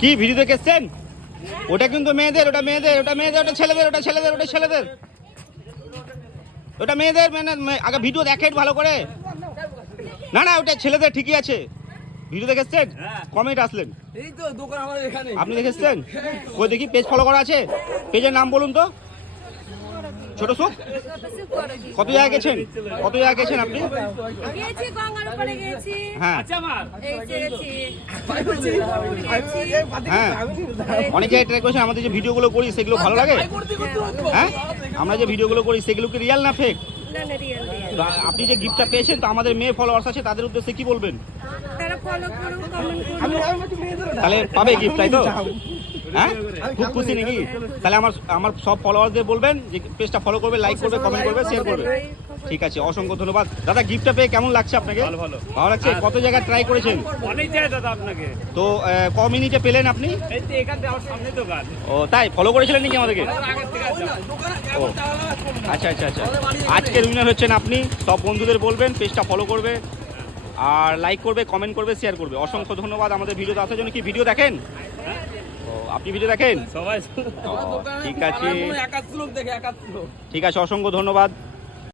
কি ভিডিও দেখে এসছেন ওটা কিন্তু মেয়েদের ওটা মেয়েদের ওটা মেয়েদের ওটা ছেলেদের ওটা ছেলেদের ওটা ছেলেদের। ওটা মেয়েদের মানে আগে ভিডিও দেখেন ভালো করে। না না ওটা ছেলেদের ঠিকই আছে। ভিডিও দেখে এসছেন কমেন্ট আসলেন। আপনি দেখে এসছেন ওই দেখি পেজ ফলো করা আছে? পেজের নাম বলুন তো। ছোট সুখ? কত জায়গায় গেছেন? কত জায়গায় গেছেন আপনি? গঙ্গার উপরে হ্যাঁ। গেছি হ্যাঁ। অনেক জায়গায় ট্রাই করেছেন আমাদের যে ভিডিওগুলো করি সেগুলো ভালো লাগে? হ্যাঁ? আমরা যে ভিডিওগুলো করি সেগুলো কি রিয়াল না ফেক না না রিয়েল রিয়েল আপনি যে গিফটটা পেয়েছেন তো আমাদের মেয়ে ফলোয়ার্স আছে তাদের উদ্দেশ্যে কি বলবেন? তারা ফলো করুন কমেন্ট করুন তাহলে পাবে গিফট তাই তো? হ্যাঁ? খুব খুশি নাকি? তাহলে আমার আমার সব ফলোয়ারদের বলবেন যে পেজটা ফলো করবে লাইক করবে কমেন্ট করবে শেয়ার করবে। ঠিক আছে অসংখ্য ধন্যবাদ। দাদা গিফটটা পেয়ে কেমন লাগছে আপনাকে? ভালো, ভালো। ভালো লাগছে? কত জায়গায় ট্রাই করেছেন? অনেক যায় দাদা আপনাকে। তো ক মিনিটে পেলেন আপনি? এই তো এখান আমার সামনে দোকান। ও তাই? ফলো করেছিলেন নাকি আমাদেরকে? ও আচ্ছা আচ্ছা আচ্ছা। আজকের উইনার হচ্ছেন আপনি। সব বন্ধুদের বলবেন পেজটা ফলো করবে। আর লাইক করবে কমেন্ট করবে শেয়ার করবে। অসংখ্য ধন্যবাদ আমাদের ভিডিওতে আসার জন্য। কি ভিডিও দেখেন? ও আপনি ভিডিও দেখেন? সবাই ঠিক আছে। ঠিক আছে অসংখ্য ধন্যবাদ।